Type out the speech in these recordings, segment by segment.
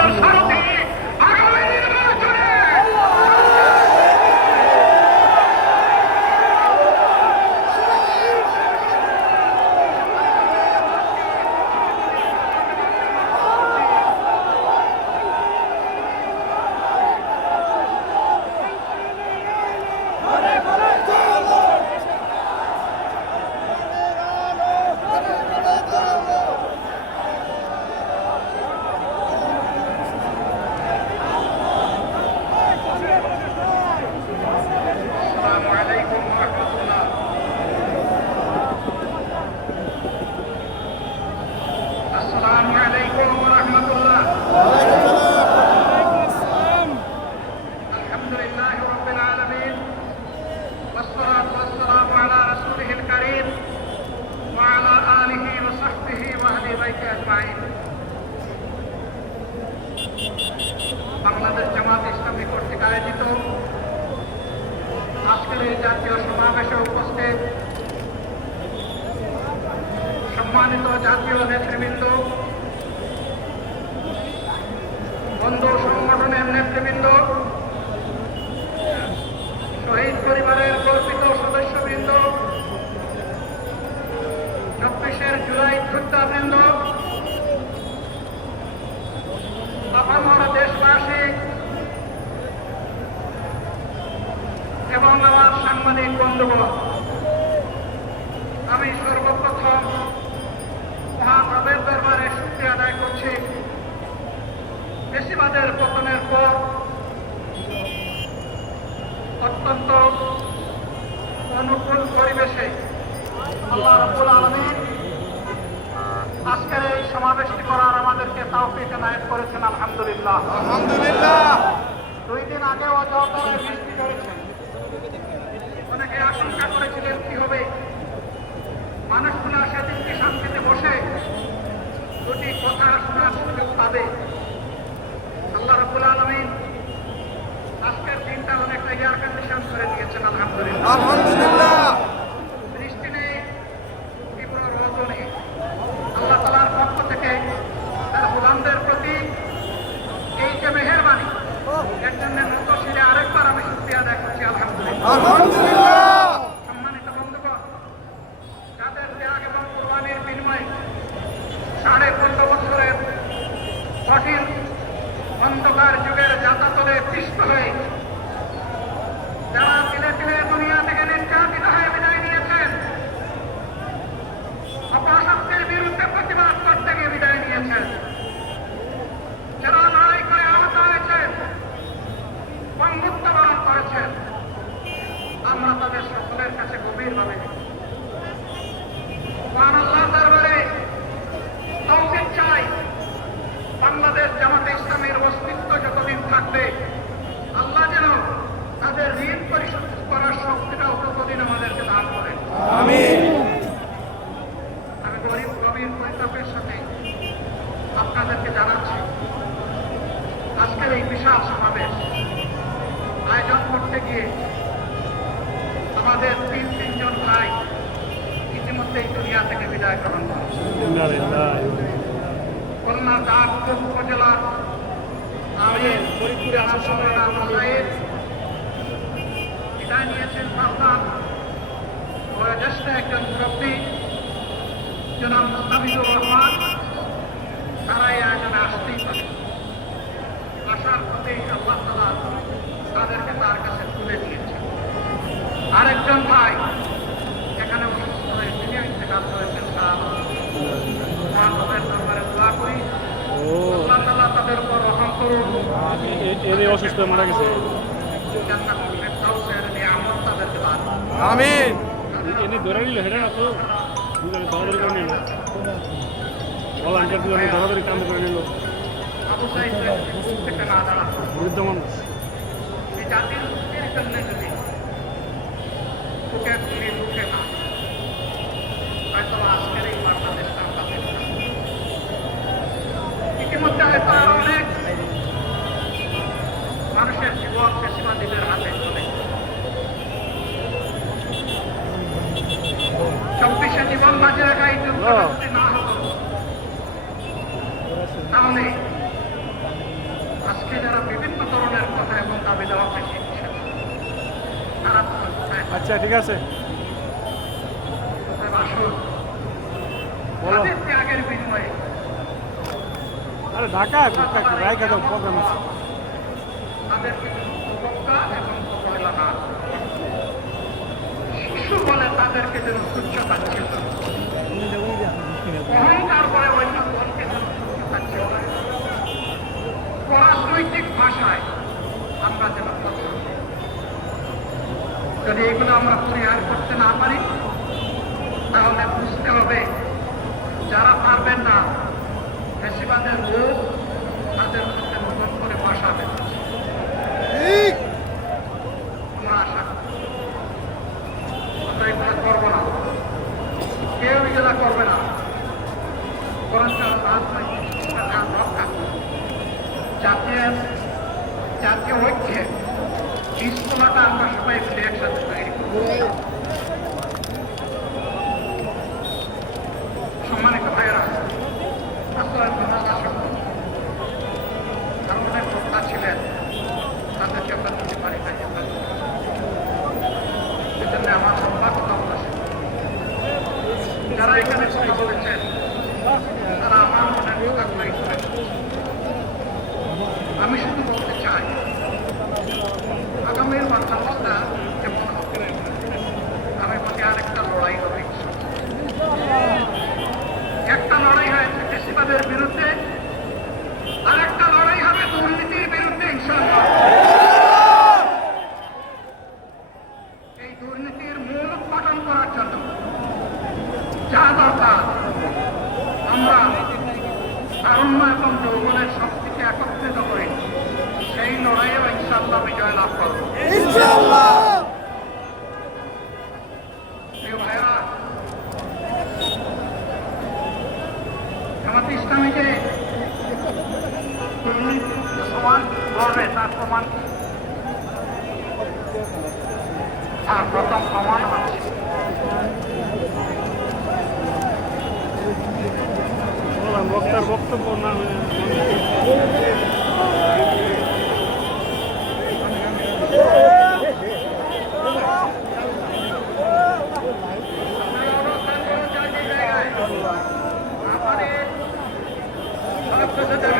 আপনার সম্মানিত জাতীয় নেতৃবৃন্দ, বন্ধু সংগঠনের নেতৃবৃন্দ, শহীদ পরিবারের গর্বিত সদস্যবৃন্দ চব্বিশের জুলাই যোদ্ধাবৃন্দ আপামর দেশবাসী এবং আমার সাংবাদিক বন্ধুগণ, আমি সর্বপ্রথম মহাপ্রভের দরবারে শুক্তি আদায় করছি। বেশিবাদের পতনের পর অত্যন্ত অনুকূল পরিবেশে আল্লাহ রব্বুল আলমী আজকের এই সমাবেশটি করার আমাদেরকে তাওফিক এনায়েত করেছেন আলহামদুলিল্লাহ। আলহামদুলিল্লাহ। দুই দিন আগে অজহতরে বৃষ্টি করেছে অনেকে আশঙ্কা করেছিলেন কি হবে কথা শোনার সুযোগ পাবে। আল্লাহ রবুল আলমিন আজকের দিনটা অনেকটা এয়ার কন্ডিশন করে দিয়েছেন, আলহামদুলিল্লাহ। আলহামদুলিল্লাহ বৃষ্টি নেই তীব্র রজনী আল্লাহ তালার পক্ষ থেকে তার গোলামদের প্রতি এই যে মেহরবানি এর জন্য নত শিরে আরেকবার আমি শুক্রিয়া আদায় করছি আলহামদুলিল্লাহ আলহামদুলিল্লাহ সম্মানিত বন্ধুগণ যাদের ত্যাগ এবং কোরবানির বিনিময়ে সাড়ে পনেরো বছরের কঠিন অন্ধকার যুগের যাতাতলে পিষ্ট হয়ে যারা তিলে তিলে দুনিয়া থেকে নির্যাতিত হয়ে বিদায় নিয়েছেন অপশক্তির বিরুদ্ধে প্রতিবাদ করতে গিয়ে বিদায় নিয়েছেন যারা লড়াই করে আহত হয়েছেন বন্ধুত্ব বরণ করেছেন আমরা তাদের সকলের কাছে গভীরভাবে মহান আল্লাহ দরবারে তৌফিক চাই বাংলাদেশ জামাতে ইসলামের অস্তিত্ব যতদিন থাকবে আল্লাহ যেন তাদের ঋণ পরিশোধ করার শক্তিটাও ততদিন আমাদেরকে দান করেন আমিন আমি গরিব গভীর পরিতাপের সাথে আপনাদেরকে জানাচ্ছি আজকের এই বিশাল সমাবেশ গিয়ে আমাদের তিন, তিনজন ভাই ইতিমধ্যেই দুনিয়া থেকে বিদায় গ্রহণ করেছে। খুলনা দাঁতপুর উপজেলার আমাদের ফরিদপুরে আসার সময় বিদায় নিয়েছেন একজন মুরব্বী, জনাব মুস্তাফিজুর রহমান। তাদেরকে আরেকজন ভাই। এখানে অসুস্থ হয়ে তিনি ইন্তেকাল করেছেন তার অসুস্থ মারা গেছে। আমিন। এনে ধরে নিল হেঁটে না তো? দুজনে ধরাধরি করে নিল। ভলান্টিয়ার দুজনে ধরাধরি কাম করে নিল। বৃদ্ধ মানুষ। জাতির জন্য বুকের তুলি মুখে না হয়তো আজকের এই বাংলাদেশটা না। ইতিমধ্যে হয়তো আরও অনেক মানুষের জীবন পেশিবাদীদের হাতে চলে। চব্বিশে জীবন বাঁচিয়ে রাখা এই যুদ্ধ যদি না হতো তাহলে আজকে যারা বিভিন্ন ধরনের কথা এবং দাবি দেওয়া পেশি তারা কোথায় আচ্ছা ঠিক আছে। আরে ঢাকা রায়কা প্রোগ্রাম আছে তাদেরকে যেন রাজনৈতিক ভাষায় আমরা যেন কথা বলি। যদি এগুলো আমরা পরিহার করতে না পারি তাহলে বুঝতে হবে যারা পারবেন না বেশিবাদের লোক তাদের মধ্যে নতুন করে বসাবে। আমরা আশা করব না। কেউ এগুলো করবে না। বরঞ্চ জাতীয় জাতীয় ঐক্যে ইস্তমাটা আমরা সবাই মিলে একসাথে তৈরি করব। সম্মানিত ভাইয়েরা ছিলেন তাদেরকে আমরা দিতে আমার সংবাদ কথা যারা এখানে কথা বলেছেন, তারা আমার মনের কথা করেন। আমি শুধু বলতে চাই আগামীর বাংলাদেশটা কেমন হবে আমি বলি আরেকটা লড়াই হবে একটা লড়াই হয়েছে কৃষিবাদের বিরুদ্ধে আর একটা লড়াই হবে দুর্নীতির বিরুদ্ধে ইনশাল্লাহ এই দুর্নীতির মূল উৎপাদন করার জন্য যা দরকার আমরা তারুণ্য এবং যৌবনের শক্তিকে একত্রিত করে সেই লড়াইয়েও ইনশাল্লাহ বিজয় লাভ করব ইনশাআল্লাহ প্রিয় ভাইরা জামাত ইসলামী যে দুর্নীতি সমান করবে তার প্রমাণ কি? তার প্রথম প্রমাণ হচ্ছে বক্তার বক্তব্য না Thank you.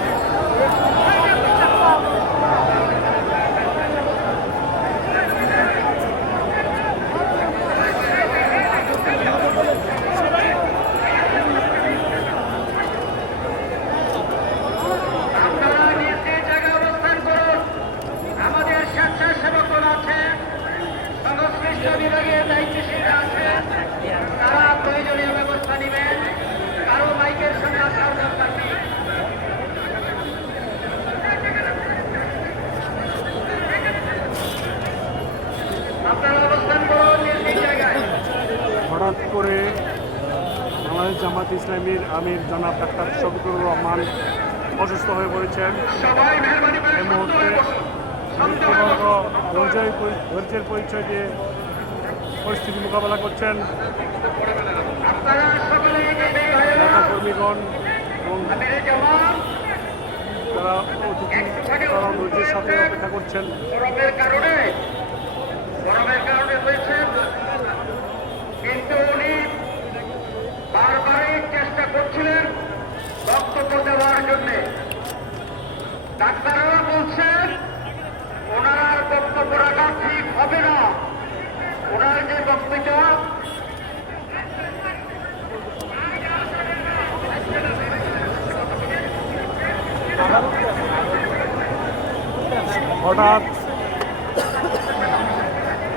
ইসলামীর আমির জনাব ডাক্তার শফিকুর রহমান অসুস্থ হয়ে পড়েছেন। এই মুহূর্তে ধৈর্যের ধৈর্যের পরিচয় দিয়ে পরিস্থিতি মোকাবেলা করছেন কর্মীগণ এবং যারা অতিথি তারা ধৈর্যের সাথে অপেক্ষা করছেন। কিন্তু উনি বারবার করছিলেন বক্তব্য দেওয়ার জন্যে। ডাক্তাররা বলছেন, ওনার বক্তব্য রাখা ঠিক হবে না। ওনার যে বক্তব্য হঠাৎ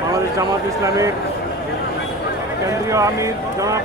বাংলাদেশ জামাত ইসলামের কেন্দ্রীয় আমির জনাব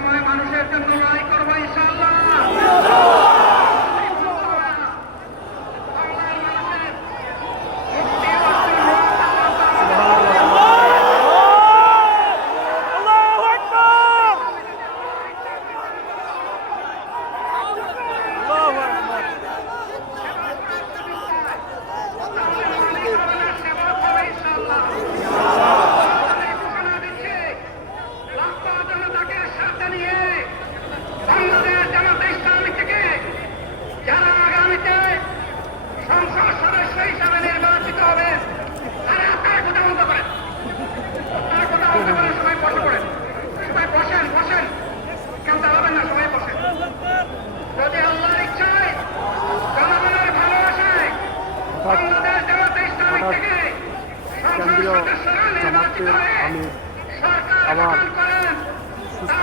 সময় মানুষের জন্য লড়াই করব ইনশাল্লাহ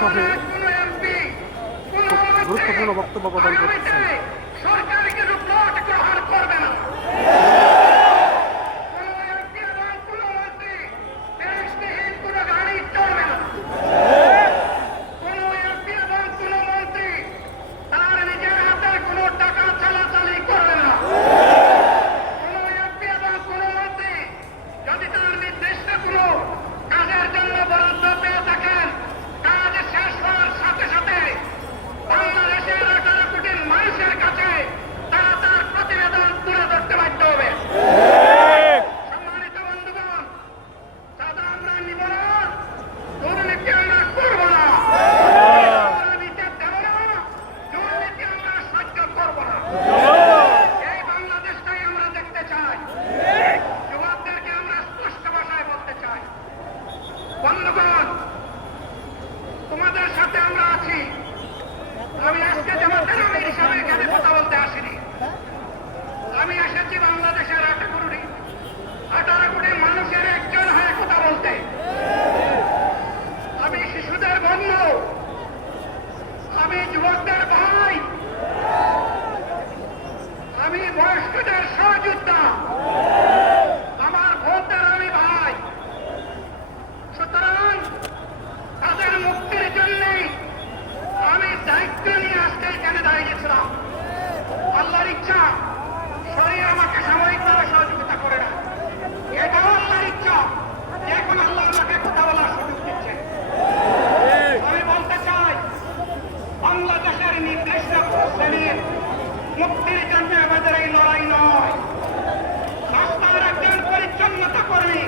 তরফে গুরুত্বপূর্ণ বক্তব্য প্রদান করতেছেন। অত্যাচার নির্দেশনা প্রশ্নের মুক্তির জন্য আমাদের এই লড়াই নয়। আপনারা একজন পরিচ্ছন্নতা কর্মী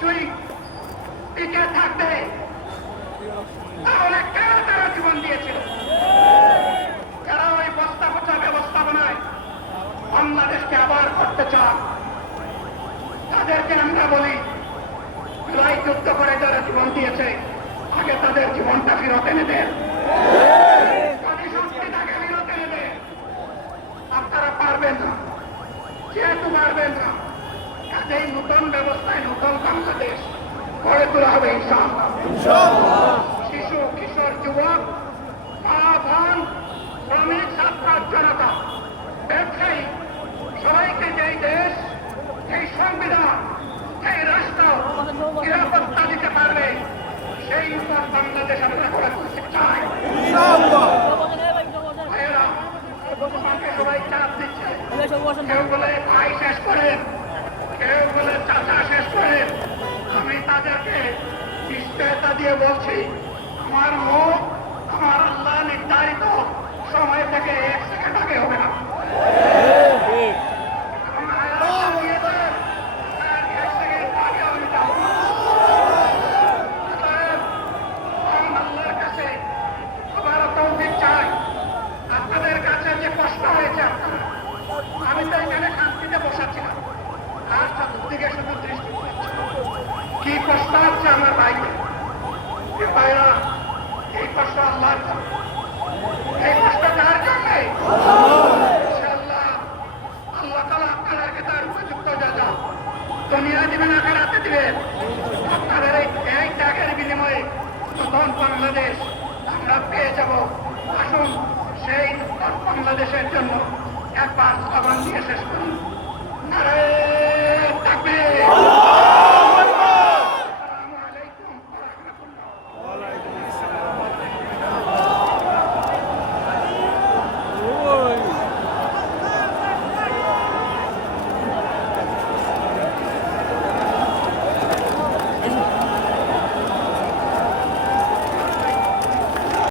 অবশ্যই টিকে থাকবে? তাহলে কেন তারা জীবন দিয়েছিল? যারা ওই বস্তা পচা ব্যবস্থাপনায় বাংলাদেশকে আবার করতে চান তাদেরকে আমরা বলি লড়াই যুদ্ধ করে যারা জীবন দিয়েছে, আগে তাদের জীবনটা ফেরত এনে দেন আপনারা পারবেন না। যেহেতু পারবেন না সেই নূতন ব্যবস্থায় নূতন বাংলাদেশ গড়ে তোলা হবে ইনশাআল্লাহ। বাংলাদেশ আমরা পেয়ে যাব। আসুন সেই বাংলাদেশের জন্য একবার স্লোগান দিয়ে শেষ করুন। নারায়ণ